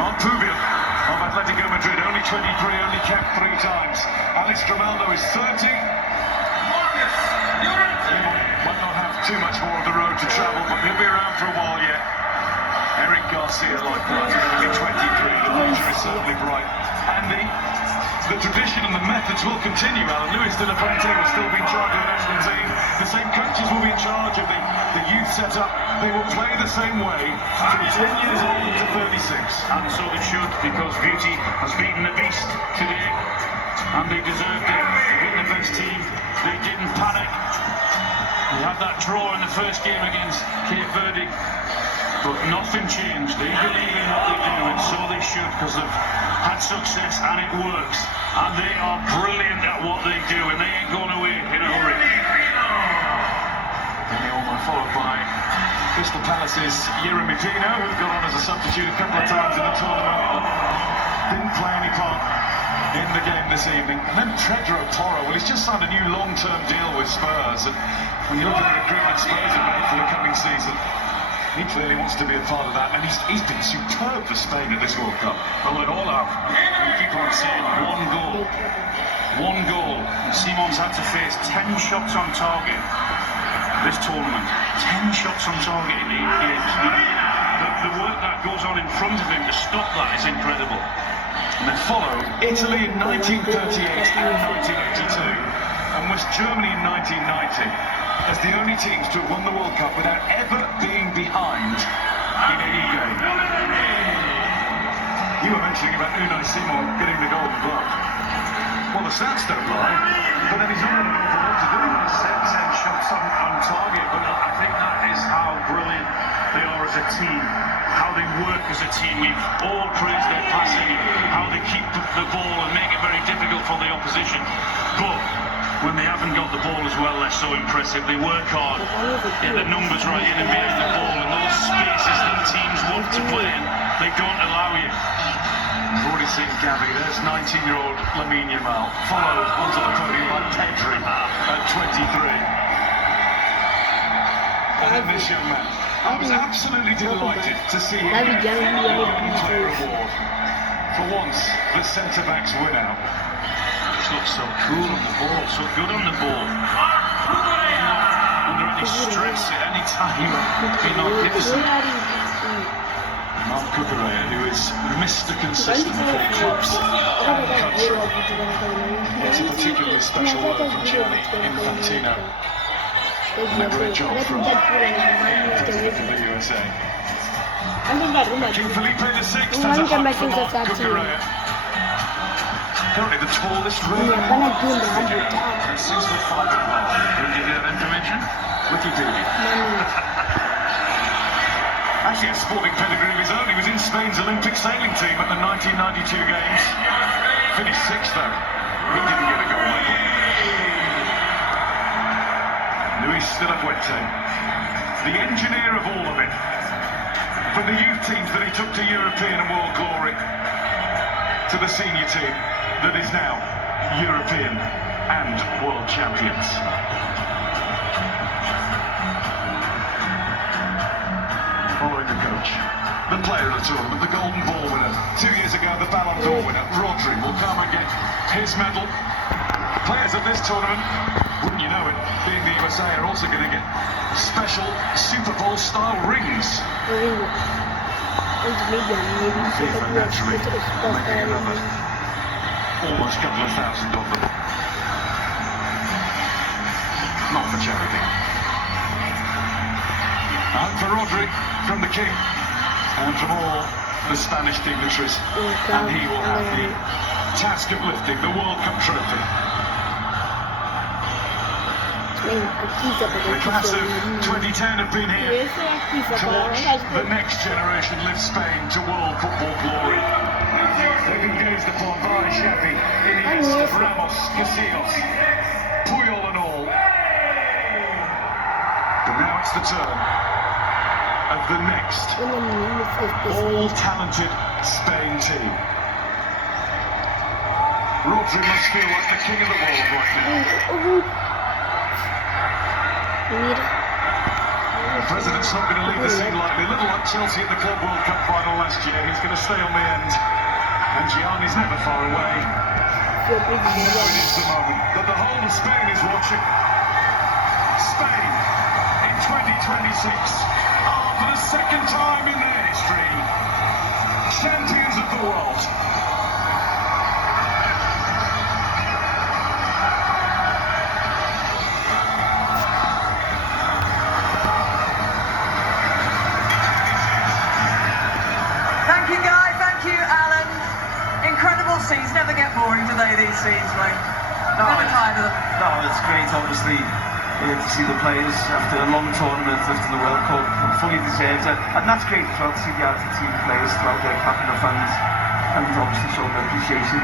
Montpubio of Atletico Madrid, only 23, only capped 3 times. Alex Grimaldo is 30. He might not have too much more of the road to travel, but he'll be around for a while yet. Eric Garcia likewise, only 23. The future is certainly bright. And the tradition and the methods will continue. Alan Luis de la Fuente will still be in charge of the national team. The same coaches will be in charge of the youth setup. They will play the same way from 10 years old to 36. And so they should, because Beauty has beaten the beast today, and they deserved it. They beat the best team. They didn't panic. They had that draw in the first game against Cape Verde, but nothing changed. They believe in what they do, and so they should, because they've had success and it works. And they are brilliant at what they do, and they ain't going away in a hurry. Dani Olmo followed by Crystal Palace's Yeremy Pino, who got on as a substitute a couple of times in the tournament, but didn't play any part in the game this evening. And then Pedro Porro, well, he's just signed a new long-term deal with Spurs, and when you look at the recruitment Spurs have made for the coming season, he clearly wants to be a part of that, and he's been superb for Spain at this World Cup. Well, they all have. We keep on saying one goal. One goal. Simon's had to face 10 shots on target this tournament. 10 shots on target in 8 games. The work that goes on in front of him to stop that is incredible. And then follow Italy in 1938 and 1982, and West Germany in 1990 as the only teams to have won the World Cup without ever being behind in any game. You were mentioning about Unai Simon getting the Golden Glove. Well, the stats don't lie, but then he's not going to go for what to do. 10 shots on target, but I think that is how brilliant they are as a team, how they work as a team. We've all praised their passing, how they keep the ball and make it very difficult for the opposition. But when they haven't got the ball as well, they're so impressive. They work hard, get the numbers right in and behind the ball, and those spaces that teams want to play in, they don't allow you. We've already seen Gavi. There's 19-year-old Lamine Yamal, followed onto the podium by Pedri at 23. And then this young man. I was absolutely delighted to see him get the Young Player Award. For once, the centre-backs win out. Just looks so cool on the ball, so good on the ball. Under any stress at any time. Not Gibson. Marc Cucurella, who is Mr. Consistent for clubs and country. It's a particularly special word from Gianni Infantino. Never a job from the USA. King Felipe VI has a hug for Marc Cucurella. Currently the tallest figure since the fighting bar. Did you get that information? Wikipedia. Actually, a sporting pedigree of his own. He was in Spain's Olympic sailing team at the 1992 Games. Finished 6th though. He didn't get a gold medal. Luis de la Fuente, the engineer of all of it. From the youth teams that he took to European and world glory, to the senior team that is now European and world champions. Following the coach, the player of the tournament, the Golden Ball winner, 2 years ago the Ballon d'Or winner, Rodri, will come and get his medal. Players of this tournament, wouldn't you know it, being the USA, are also going to get special Super Bowl style rings. Naturally, making another almost couple of thousand of them. Not for charity. And for Rodri, from the King, and from all the Spanish dignitaries, and he will have the task of lifting the World Cup trophy. The class of 2010 have been here to watch the next generation lift Spain to world football glory. They've been gazed upon by Xavi, Iniesta, Ramos, Casillas, Puyol and all. But now it's the turn of the next all-talented Spain team. Rodri must feel like the king of the world right now. The president's not going to leave the scene lightly. A little like Chelsea at the Club World Cup final last year. He's going to stay on the end. And Gianni's never far away. Now it is the moment that the whole of Spain is watching. Spain in 2026 are for the second time in their history champions of the world. Thank you, Guy. Thank you, Alan. Incredible scenes. Never get boring, do they, these scenes, mate? Never tired of them. No, it's great, obviously, to see the players after a long tournament, after the World Cup, and fully deserved it. And that's great as well to see the Argentine players throughout their clapping the fans and obviously showing their appreciation.